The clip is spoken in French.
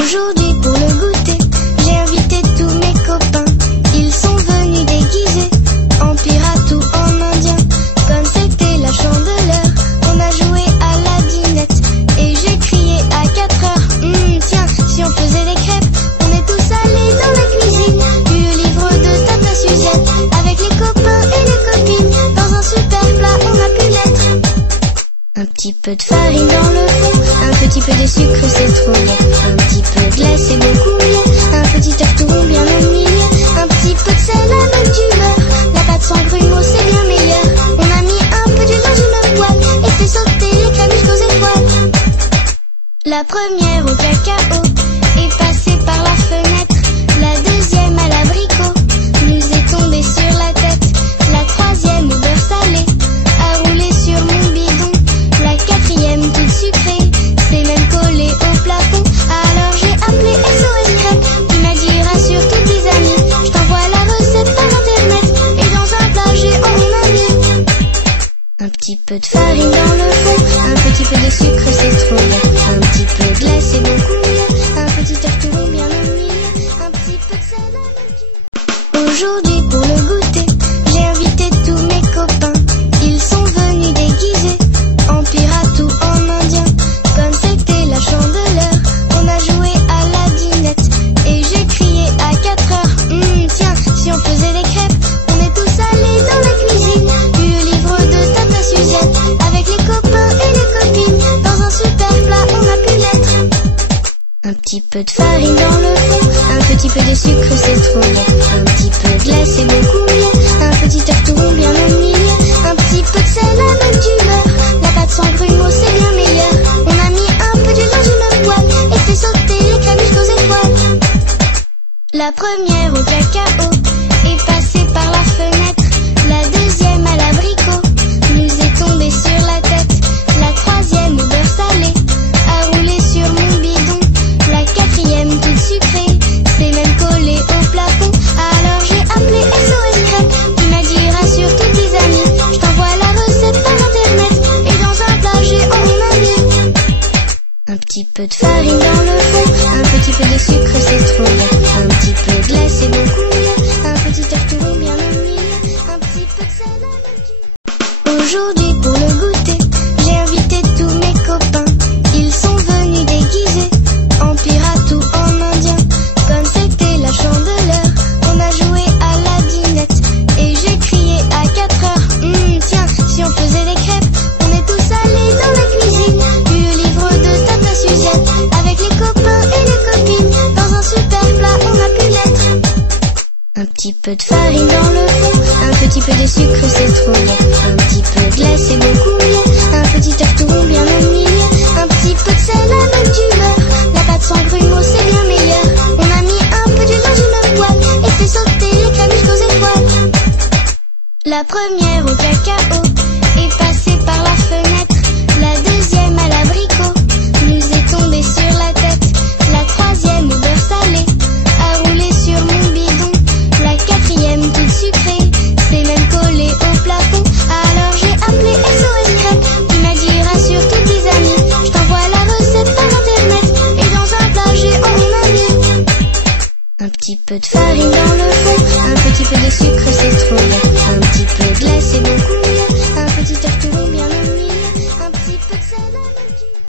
Aujourd'hui pour le goûter, j'ai invité tous mes copains. Ils sont venus déguisés en pirates ou en indiens. Comme c'était la chandeleur, on a joué à la dinette. Et j'ai crié à 4 heures, tiens, si on faisait des crêpes. On est tous allés dans la cuisine, lu le livre de Tata Suzette. Avec les copains et les copines, dans un super plat on a pu l'être. Un petit peu de farine dans le fond, un petit peu de sucre, c'est trop bon. Un petit peu de glace, c'est beaucoup mieux. Un petit œuf tout rond bien au milieu. Un petit peu de sel avec du beurre. La pâte sans grumeaux, c'est bien meilleur. On a mis un peu d'huile dans une poêle et fait sauter les crèmes jusqu'aux étoiles. La première au cacao est passée par la fenêtre. La deuxième à l'abricot nous est tombée sur la tête. La troisième au beurre salé a roulé sur mon bidon. La quatrième toute sucrée s'est même collée au plafond. Alors j'ai appelé SOS Crêpes qui m'a dit rassure tous tes amis, je t'envoie la recette par internet. Et dans un plat j'ai on a mis un petit peu de farine dans le fond, un petit peu de sucre, c'est trop bon. Un petit peu de glace, c'est beaucoup mieux. Un petit œuf tout rond bien au milieu. Un petit peu de sel avec du beurre. Aujourd'hui pour le goûter, j'ai invité tous mes copains. Ils sont venus déguisés en pirates ou en indiens. Comme c'était la chandeleur, on a joué à la dinette. Et j'ai crié à 4 heures, tiens, si on faisait des crêpes. On est tous allés dans la cuisine, lu le livre de Tata Suzette. Avec les copains et les copines, dans un super plat on a pu l'être. Un petit peu de farine dans le fond, un petit peu de sucre, c'est trop bon. Un petit peu de glace, c'est beaucoup mieux. Un petit œuf tout rond bien au milieu. Un petit peu de sel avec du beurre. La pâte sans grumeaux, c'est bien meilleur. On a mis un peu d'huile dans une poêle et fait sauter les crèmes jusqu'aux étoiles. La première au cacao est passée par la fenêtre. La deuxième à l'abricot nous est tombée sur la tête. La troisième au beurre salé a roulé sur mon bidon. La quatrième toute sucrée s'est même collée au plafond. Alors j'ai appelé SOS Crêpes qui m'a dit rassure tous tes amis, je t'envoie la recette par internet. Et dans un plat j'ai on a mis un petit peu de farine dans le fond, un petit peu de sucre, c'est trop bon. Un petit peu de glace, c'est beaucoup mieux. Un petit œuf tout rond bien au milieu. Un petit peu de sel avec du beurre. Aujourd'hui pour le goûter, j'ai invité tous mes copains. Ils sont venus déguisés en pirates ou en indiens. Comme c'était la chandeleur, on a joué à la dinette. Et j'ai crié à 4 heures, tiens, si on faisait des crêpes. On est tous allés dans la cuisine, lu le livre de Tata Suzette. Avec les copains et les copines, dans un super plat on a pu l'être. Un petit peu de farine dans le fond, un petit peu de sucre, c'est trop bon. Un petit peu de glace, c'est beaucoup mieux. Un petit œuf tout rond bien au milieu. Un petit peu de sel avec du beurre. La pâte sans grumeaux, c'est bien meilleur. On a mis un peu d'huile dans une poêle et fait sauter les crèmes jusqu'aux étoiles. La première au cacao est passée par la fenêtre. La deuxième à l'abricot nous est tombée sur la tête. La troisième au beurre salé a roulé sur mon bidon. La quatrième toute sucrée s'est même collée au plafond. Alors j'ai appelé SOS Crêpes qui m'a dit rassure tous tes amis, je t'envoie la recette par internet. Et dans un plat j'ai on a mis un petit peu de farine dans le fond, un petit peu de sucre, c'est trop bon.